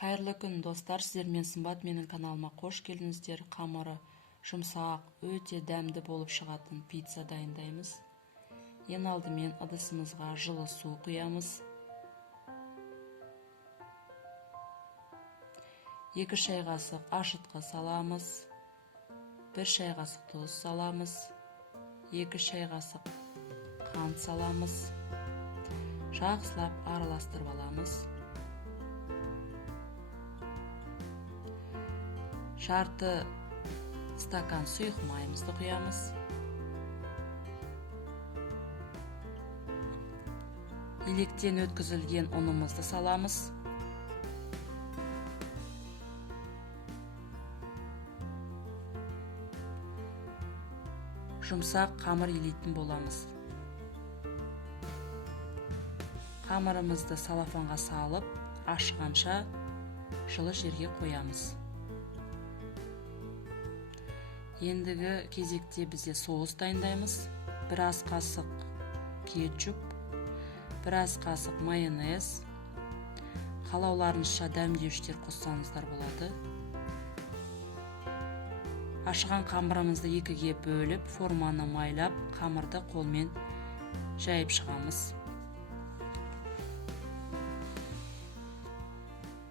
Қайырлы күн достар, сіздермен сымбат менің каналыма қош келдіңіздер. Қамыры жұмсақ, өте дәмді болып шығатын пицца дайындаймыз. Ең алдымен ыдысымызға жылы су құямыз. 2 шай қасық ашытқы саламыз. 1 шай қасық тұз саламыз. 2 шай қасық қант саламыз. Жақсылап араластырып аламыз. Жарты стакан сұйық майымызды құямыз. Електен өткізілген ұнымызды саламыз. Жұмсақ қамыр елейтін боламыз. Қамырымызды салафанға салып, ашығанша жылы жерге қоямыз. Ендігі кезекте бізде соус дайындаймыз. 1 ас қасық кетчуп, 1 ас қасық майонез, қалауларыңызша дәмдеуіштер қоссаңыздар болады. Ашыған қамырымызды 2-ге бөліп, форманы майлап, қамырды қолмен жайып шығамыз.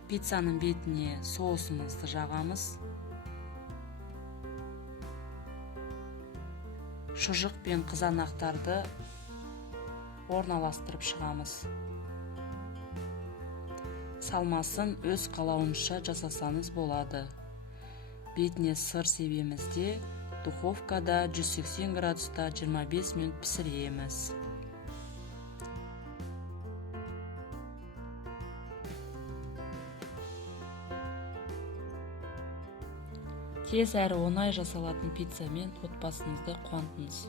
Пиццаның бетіне соусымызды жағамыз. Шұжық пен қызанақтарды орналастырып шығамыз. Салмасын өз қалауыңызша жасасаңыз болады. Бетіне сыр себемізде духовкада 180 градуста 25 минут пісіреміз. Тез әрі оңай жасалатын пиццамен отбасыңызды қуантыңыз.